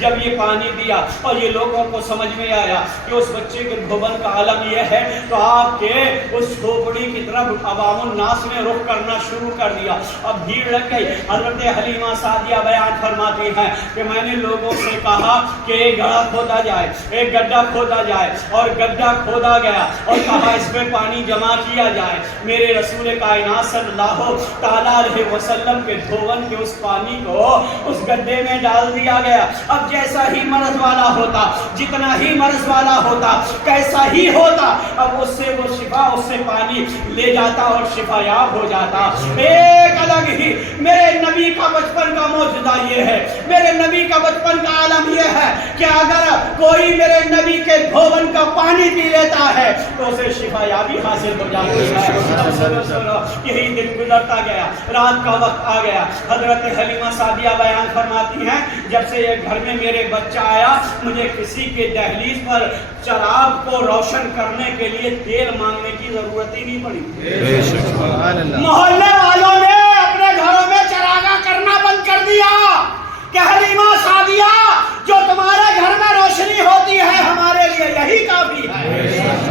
جب یہ پانی دیا اور یہ لوگوں کو سمجھ میں آیا کہ اس بچے کے دھوبن کا عالم یہ ہے تو آپ کے اس جھوپڑی کی طرف عوام الناس نے رخ کرنا شروع کر دیا. اب بھیڑ لگ گئی. حضرت حلیمہ سعدیہ بیان فرماتی ہیں کہ میں نے لوگوں سے کہا کہ ایک گڑھا کھودا جائے, ایک گڈھا کھودا جائے, اور گڈھا کھودا گیا اور کہا اس میں پانی جمع کیا جائے. میرے رسول کائنات صلی اللہ تعالیٰ علیہ وسلم کے دھوبن کے اس پانی کو اس گڈھے میں ڈال دیا گیا. اب جیسا ہی مرض والا ہوتا, جتنا ہی مرض والا ہوتا, کیسا ہی ہوتا, اب اس سے وہ شفا, اس سے پانی لے جاتا اور شفا یاب ہو جاتا. ایک الگ ہی میرے نبی کا بچپن کا موجودہ یہ ہے, میرے نبی کا بچپن کا عالم یہ ہے کہ اگر کوئی میرے نبی کے دھوبن کا پانی پی لیتا ہے تو اسے شفا یابی حاصل ہو جاتی ہے. یہی دن گزرتا گیا, رات کا وقت آ گیا. حضرت حلیمہ سعدیہ بیان فرماتی ہیں جب سے یہ گھر میں میرے بچہ آیا مجھے کسی کے دہلیز پر چراغ کو روشن کرنے کے لیے تیل مانگنے کی ضرورت ہی نہیں پڑی. محلے والوں نے اپنے گھروں میں چراغاں کرنا بند کر دیا کہ حلیمہ سعدیہ جو تمہارے گھر میں روشنی ہوتی ہے ہمارے لیے یہی کافی ہے.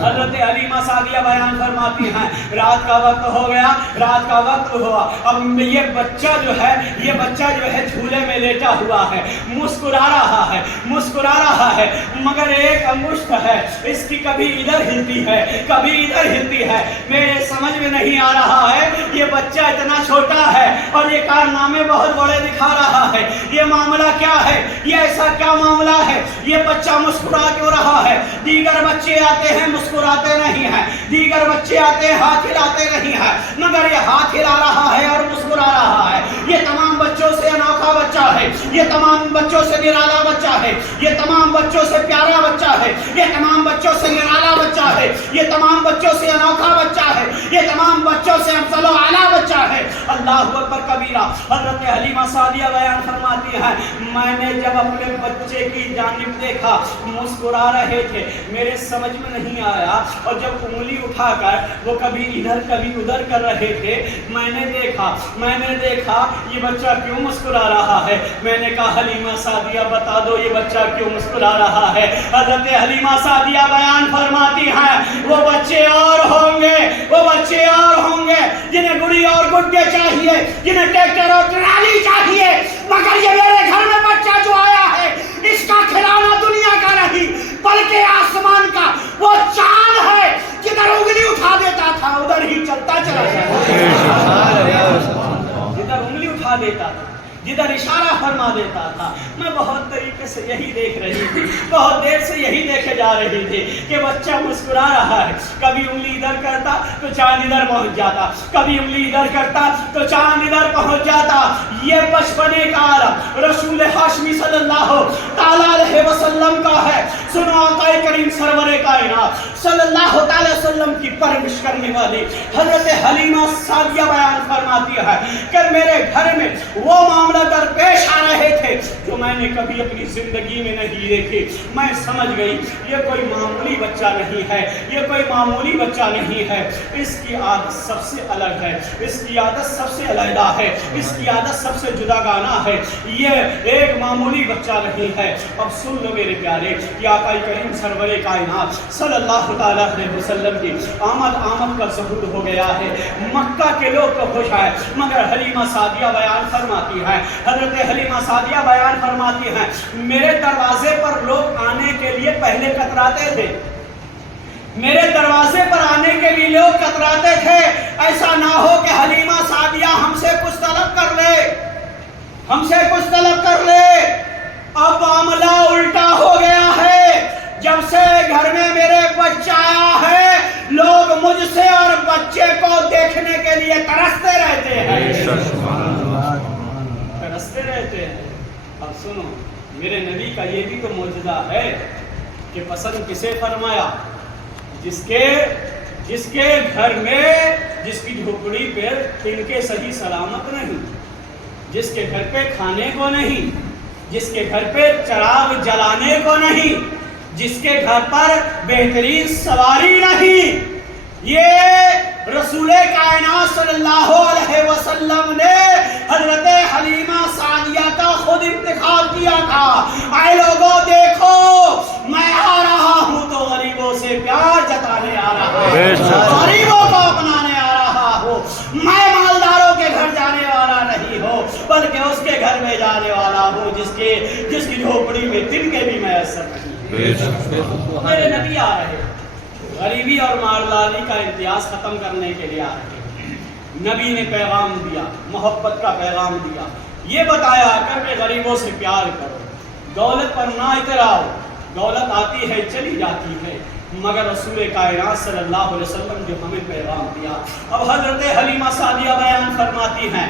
حضرت حلیمہ سعدیہ بیان فرماتی ہیں رات کا وقت ہو گیا, رات کا وقت ہوا. اب یہ بچہ جو ہے جھولے میں لیٹا ہوا ہے, مسکرا رہا ہے, مسکرا رہا ہے, مگر ایک انگشت ہے اس کی کبھی ادھر ہلتی ہے, کبھی ادھر ہلتی ہے. میرے سمجھ میں نہیں آ رہا ہے یہ بچہ اتنا چھوٹا ہے اور یہ کارنامے بہت بڑے دکھا رہا ہے, یہ معاملہ کیا ہے, یہ ایسا کیا معاملہ ہے, یہ بچہ مسکرا کیوں رہا ہے. دیگر بچے آتے ہیں مسکراتے نہیں ہیں, دیگر بچے آتے ہیں ہاتھ ہلاتے نہیں ہیں, مگر یہ ہاتھ ہلا رہا ہے اور مسکرا رہا ہے. یہ تمام بچوں سے انوکھا بچہ ہے, یہ تمام بچوں سے نرالا بچہ ہے, یہ تمام بچوں سے پیارا بچہ ہے, یہ تمام بچوں سے نرالا بچہ ہے, یہ تمام بچوں سے انوکھا بچہ ہے, یہ تمام بچوں سے افضل و اعلیٰ بچہ ہے. اللہ اکبر کبیرہ. حضرت حلیمہ سعدیہ بیان فرماتی ہے میں نے جب اپنے بچے کی جانب دیکھا مسکرا رہے تھے, میرے سمجھ میں نہیں آیا, اور جب انگلی اٹھا کر وہ کبھی ادھر کبھی ادھر کر رہے تھے میں نے دیکھا یہ بچہ کیوں مسکرا رہا ہے. میں نے کہا حلیمہ سعدیہ بتا دو یہ بچہ کیوں مسکرا رہا ہے. حضرت حلیمہ سعدیہ بیان فرماتی ہیں وہ بچے اور ہوں گے, وہ بچے اور ہوں گے جنہیں گڑی اور گڈے چاہیے, جنہیں ٹریکٹر اور ٹرالی چاہیے, مگر یہ میرے گھر میں بچہ جو آیا ہے اس کا کھلانا دنیا کا نہیں بلکہ آسمان کا وہ چاند ہے. جدھر انگلی اٹھا دیتا تھا ادھر ہی چلتا چلا جاتا, جدھر انگلی اٹھا دیتا تھا, جدھر اشارہ فرما دیتا تھا. میں بہت طریقے سے یہی دیکھ رہی تھی, بہت دیر سے یہی دیکھے جا رہی تھی کہ بچہ مسکرا رہا ہے. کبھی انگلی ادھر کرتا تو چاند ادھر پہنچ جاتا, کبھی انگلی ادھر کرتا تو چاند ادھر پہنچ جاتا. یہ بچپنے کا عالم رسول ہاشمی صلی اللہ تعالیٰ علیہ وسلم کا ہے. سنو آقا کریم سرور کائنات صلی اللہ تعالی وسلم کی پرورش کرنے والی حضرت حلیمہ سعدیہ بیان فرماتی ہے کہ میرے گھر میں وہ معاملہ درپیش آ رہے تھے جو میں نے کبھی اپنی زندگی میں نہیں دیکھے. میں سمجھ گئی یہ کوئی معمولی بچہ نہیں ہے, یہ کوئی معمولی بچہ نہیں ہے. اس کی عادت سب سے الگ ہے, اس کی عادت سب سے علیحدہ ہے, اس کی عادت سب سے جداگانہ ہے. یہ ایک معمولی بچہ نہیں ہے. اب سن لو میرے پیارے کہ آقا کریم سرور کائنات صلی اللہ تعالیٰ علیہ وسلم کی آمد کا ظہور ہو گیا ہے. مکہ کے لوگ تو خوش ہیں مگر حلیمہ سعدیہ بیان فرماتی ہے, حضرت حلیمہ سعدیہ بیان فرماتی ہیں میرے دروازے پر لوگ آنے کے لیے پہلے کتراتے تھے, میرے دروازے پر آنے کے لیے لوگ کتراتے تھے. ایسا نہ ہو کہ حلیمہ سعدیہ ہم سے کچھ طلب کر لے, ہم سے کچھ طلب کر لے. اب معاملہ الٹا ہو گیا ہے. جب سے گھر میں میرے بچہ آیا ہے لوگ مجھ سے اور بچے کو دیکھنے کے لیے ترستے رہتے ہیں, ترستے رہتے ہیں. اب سنو میرے نبی کا یہ بھی تو معجزہ ہے کہ پسند کسے فرمایا, جس کے گھر میں جس کی جھوپڑی پہ تنکے صحیح سلامت نہیں, جس کے گھر پہ کھانے کو نہیں, جس کے گھر پہ چراغ جلانے کو نہیں, جس کے گھر پر بہترین سواری نہیں, یہ رسول کائنات صلی اللہ علیہ وسلم نے حضرت حلیمہ سعدیہ کا خود انتخاب کیا تھا. اے لوگوں دیکھو میں آ رہا ہوں تو غریبوں سے پیار جتانے آ رہا ہوں, غریبوں کو اپنانے آ رہا ہوں. میں مالداروں کے گھر جانے والا نہیں ہوں بلکہ اس کے گھر میں جانے والا ہوں جس کی جھوپڑی میں دن کے بھی میسر نہیں. میرے نبی آ رہے غریبی اور مالداری کا امتیاز ختم کرنے کے لیے آ رہے. نبی نے پیغام دیا, محبت کا پیغام دیا, یہ بتایا کر کہ غریبوں سے پیار کرو, دولت پر نہ اتراؤ. دولت آتی ہے چلی جاتی ہے مگر رسول کائنات صلی اللہ علیہ وسلم جو ہمیں پیغام دیا. اب حضرت حلیمہ سعدیہ بیان فرماتی ہیں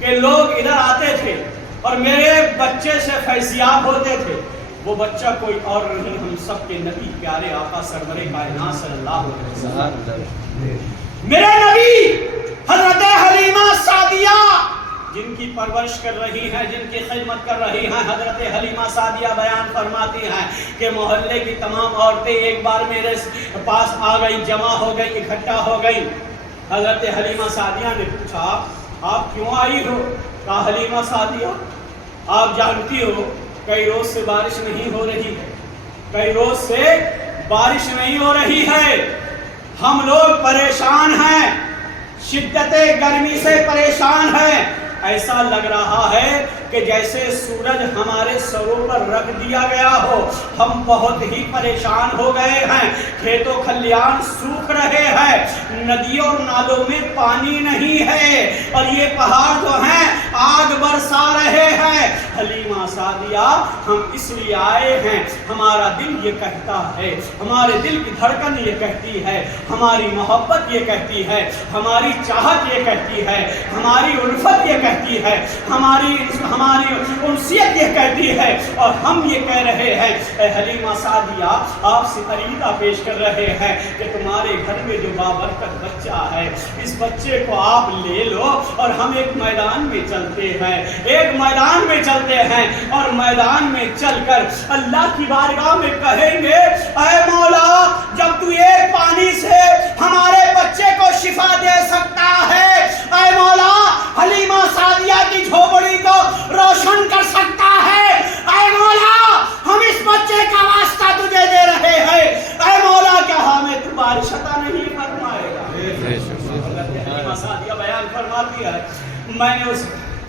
کہ لوگ ادھر آتے تھے اور میرے بچے سے فیضیاب ہوتے تھے. وہ بچہ کوئی اور نہیں, ہم سب کے نبی پیارے آقا سرور کائنات صلی اللہ علیہ وسلم. میرے نبی حضرت حلیمہ سعدیہ جن کی پرورش کر رہی ہیں, جن کی خدمت کر رہی ہیں, حضرت حلیمہ سعدیہ بیان فرماتی ہیں کہ محلے کی تمام عورتیں ایک بار میرے پاس آ گئی, جمع ہو گئی, اکٹھا ہو گئی. حضرت حلیمہ سعدیہ نے پوچھا آپ کیوں آئی ہو؟ کہا حلیمہ سعدیہ آپ جانتی ہو کئی روز سے بارش نہیں ہو رہی ہے, کئی روز سے بارش نہیں ہو رہی ہے, ہم لوگ پریشان ہیں, شدت گرمی سے پریشان ہیں. ایسا لگ رہا ہے کہ جیسے سورج ہمارے سروں پر رکھ دیا گیا ہو. ہم بہت ہی پریشان ہو گئے ہیں, کھیت و کھلیان سوکھ رہے ہیں, ندیوں اور نالوں میں پانی نہیں ہے اور یہ پہاڑ جو ہیں آگ برسا رہے ہیں. حلیمہ سعدیہ ہم اس لیے آئے ہیں, ہمارا دل یہ کہتا ہے, ہمارے دل کی دھڑکن یہ کہتی ہے, ہماری محبت یہ کہتی ہے, ہماری چاہت یہ کہتی ہے, ہماری الفت یہ کہتی ہے, ہماری انسیت یہ کہتی ہے اور ہم یہ کہہ رہے ہیں اے حلیمہ سعدیہ آپ سے عریضہ پیش کر رہے ہیں کہ تمہارے گھر میں جو بابرکت بچہ ہے اس بچے کو آپ لے لو اور ہم ایک میدان میں چلتے ہیں, ایک میدان میں چلتے ہیں اور میدان میں چل کر اللہ کی بارگاہ میں کہیں گے اے مولا جب تو ایک پانی سے ہمارے بچے کو شفا دے سکتا ہے, اے مولا حلیمہ سعدیہ کی جھوپڑی کو روشن کر سکتا ہے, اے مولا ہم اس بچے کا واسطہ تجھے دے رہے ہیں, اے مولا کیا ہمیں تو بارش عطا نہیں فرمائے گا. حلیمہ سعدیہ بیان فرماتی ہے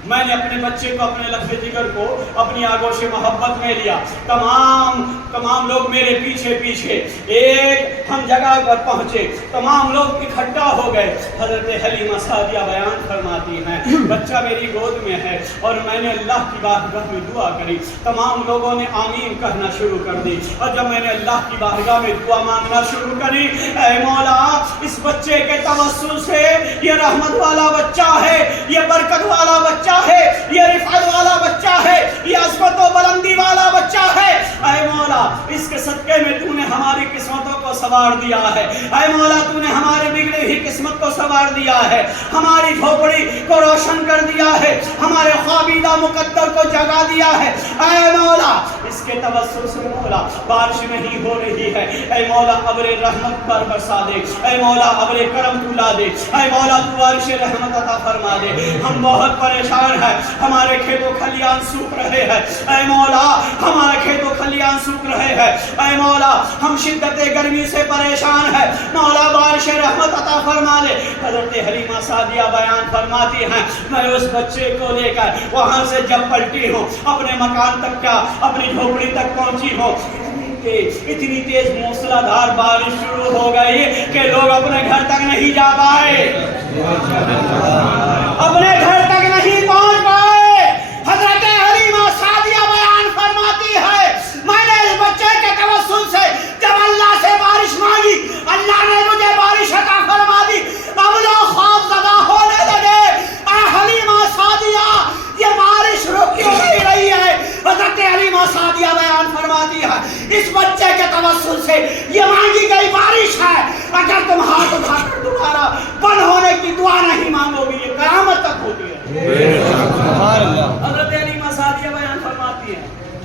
میں نے اپنے بچے کو, اپنے لفظ جگر کو اپنی آگوش محبت میں لیا. تمام لوگ میرے پیچھے پیچھے ایک ہم جگہ پر پہنچے, تمام لوگ اکٹھا ہو گئے. حضرت حلیمہ سعدیہ بیان فرماتی ہیں بچہ میری گود میں ہے اور میں نے اللہ کی بارگاہ میں دعا کری. تمام لوگوں نے آمین کہنا شروع کر دی اور جب میں نے اللہ کی بارگاہ میں دعا مانگنا شروع کری, اے مولا اس بچے کے توسل سے یہ رحمت والا بچہ ہے, یہ برکت والا بچہ ہے, یہ رفعت والا بچہ ہے, یہ عظمت و بلندی والا بچہ ہے, اے مولا اس کے صدقے میں تو نے ہماری قسمتوں کو سنوار دیا ہے, اے مولا تو نے ہمارے بگڑی ہوئی قسمت کو سنوار دیا ہے, ہماری جھوپڑی کو روشن کر دیا ہے, ہمارے خوابیدہ مقدر کو جگا دیا ہے. اے مولا اس کے توسل سے مولا بارش نہیں ہو رہی ہے, اے مولا ابر رحمت پر برسا دے, اے مولا ابر کرم تو لا دے, اے مولا تو بارش رحمت عطا فرما دے. ہم بہت پریشان ہیں, ہمارے کھیت و کھلیان سوکھ رہے ہیں, اے مولا ہمارے کھیت و کھلیان سوکھ رہے ہیں, اے مولا ہم شدت گرمی سے پریشان ہیں, مولا بارش رحمت عطا فرما دے. حضرت حلیمہ سعدیہ بیان فرماتی ہیں میں اس بچے کو لے کر وہاں سے جب پلٹی ہوں, اپنے مکان تک کیا اپنی جھوپڑی تک پہنچی ہوں, اتنی تیز موسلا دھار بارش شروع ہو گئی کہ لوگ اپنے گھر تک نہیں جا پائے, اپنے گھر تک نہیں پہنچ پائے. حضرت حلیمہ سعدیہ بیان فرماتی ہے میں نے اس بچے کے توسل سے جب اللہ سے بارش مانگی, اللہ نے مجھے بارش عطا فرما دی. اب لوگ خوف زدہ ہونے لگے, اے حلیمہ سعدیہ یہ بارش رک کیوں نہیں رہی ہے؟ حضرت حلیمہ سعدیہ بیان فرماتی ہے اس بچے کے توسل سے یہ مانگی گئی بارش ہے, اگر تم ہاتھ اٹھا کر دوبارہ بند ہونے کی دعا نہیں مانگو گی یہ قیامت تک ہوتی ہے. حضرت حلیمہ سعدیہ بیان فرماتی ہے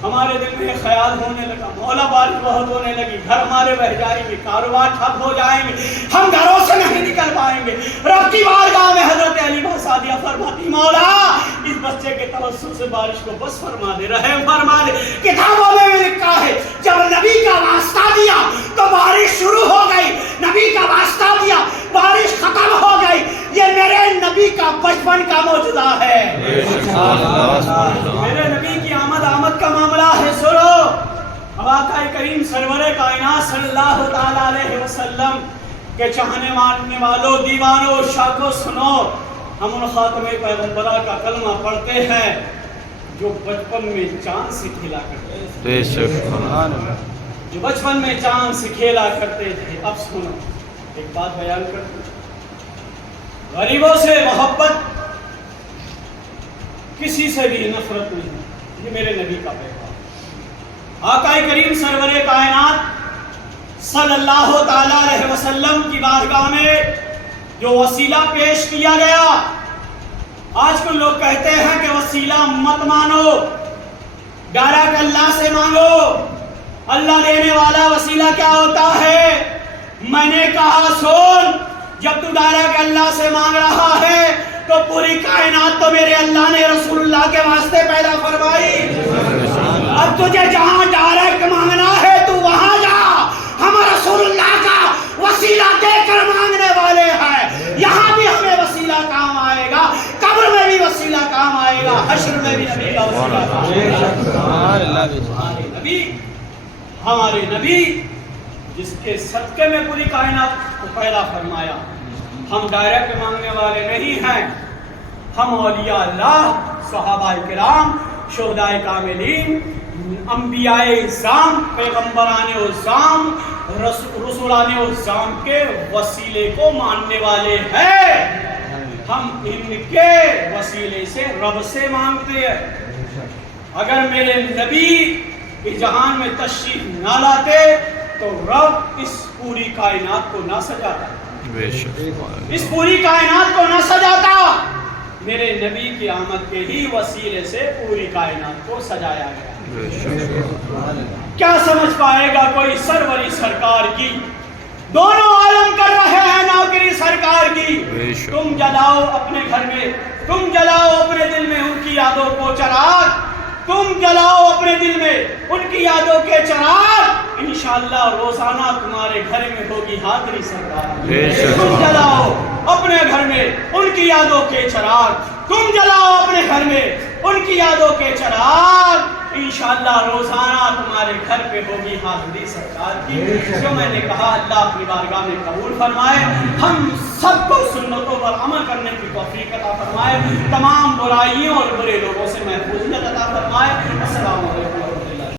ہمارے دل میں خیال ہونے لگا مولا بارش بہت ہونے لگی، گھر ہمارے بہ جائیں گے، کاروبار ٹھپ ہو جائیں گے، ہم گھروں سے نہیں نکل پائیں گے۔ رب کی بارگاہ میں حضرت حلیمہ سعدیہ فرماتی مولا اس بچے کے توسط سے بارش کو بس فرما دے، رحم فرما دے۔ کتابوں میں بھی لکھا ہے جب نبی کا واسطہ دیا تو بارش شروع ہو گئی، نبی کا واسطہ دیا بارش ختم ہو گئی۔ یہ میرے نبی کا بچپن کا معجزہ ہے، میرے نبی کی آمد کا معاملہ ہے۔ سنو اب آقا کریم سرور کائنات صلی اللہ تعالی علیہ وسلم کے چاہنے ماننے والوں دیوانوں شاکو سنو، ہم ان خاتم پیغمبرہ کا کلمہ پڑھتے ہیں جو بچپن میں چاند سے کھیلا کرتے تھے، جو بچپن میں چاند سے کھیلا کرتے تھے۔ اب سنو ایک بات بیان کرتے ہیں، غریبوں سے محبت، کسی سے بھی نفرت نہیں، یہ میرے نبی کا پیغام۔ آقا کریم سرور کائنات صلی اللہ تعالی علیہ وسلم کی بارگاہ میں جو وسیلہ پیش کیا گیا، آج کل لوگ کہتے ہیں کہ وسیلہ مت مانو، ڈائریکٹ اللہ سے مانگو، اللہ دینے والا وسیلہ کیا ہوتا ہے؟ میں نے کہا سن، جب تو ڈائریکٹ اللہ سے مانگ رہا ہے تو پوری کائنات تو میرے اللہ نے رسول اللہ کے واسطے پیدا فرمائی۔ اب تجھے جہاں ڈائریکٹ مانگنا ہے تو وہاں جا، ہم رسول اللہ کا وسیلہ دے کر مانگنے والے ہیں۔ یہاں بھی ہمیں وسیلہ کام آئے گا، قبر میں بھی وسیلہ کام آئے گا، حشر میں بھی نبی کا وسیلہ کام آئے گا۔ ہمارے نبی جس کے صدقے میں پوری کائنات کو پیدا فرمایا، ہم ڈائریکٹ مانگنے والے نہیں ہیں، ہم اولیاء اللہ، صحابہ کرام، شہداء کاملین، انبیاء اعظام، پیغمبران اعظام، رسولان اعظام کے وسیلے کو ماننے والے ہیں۔ ہم ان کے وسیلے سے رب سے مانگتے ہیں۔ اگر میرے نبی اس جہان میں تشریف نہ لاتے تو رب اس پوری کائنات کو نہ سجاتا، اس پوری کائنات کو نہ سجاتا۔ میرے نبی کی آمد کے ہی وسیلے سے پوری کائنات کو سجایا گیا۔ کیا سمجھ پائے گا کوئی سروری سرکار کی؟ دونوں عالم کر رہے ہیں نوکری سرکار کی۔ تم جلاؤ اپنے گھر میں، تم جلاؤ اپنے دل میں ان کی یادوں کو چراغ، تم جلاؤ اپنے دل میں ان کی یادوں کے چراغ، انشاءاللہ روزانہ تمہارے گھر میں ہوگی حاضری سرکار۔ تم جلاؤ اپنے گھر میں ان کی یادوں کے چراغ، تم جلاؤ اپنے گھر میں ان کی یادوں کے چراغ، انشاءاللہ روزانہ تمہارے گھر پہ ہوگی حاضری سرکار کی۔ جو میں نے کہا اللہ اپنی بارگاہ میں قبول فرمائے، ہم سب کو سنتوں پر عمل کرنے کی توفیق عطا فرمائے، تمام برائیوں اور برے لوگوں سے محفوظیت عطا فرمائے۔ السلام علیکم۔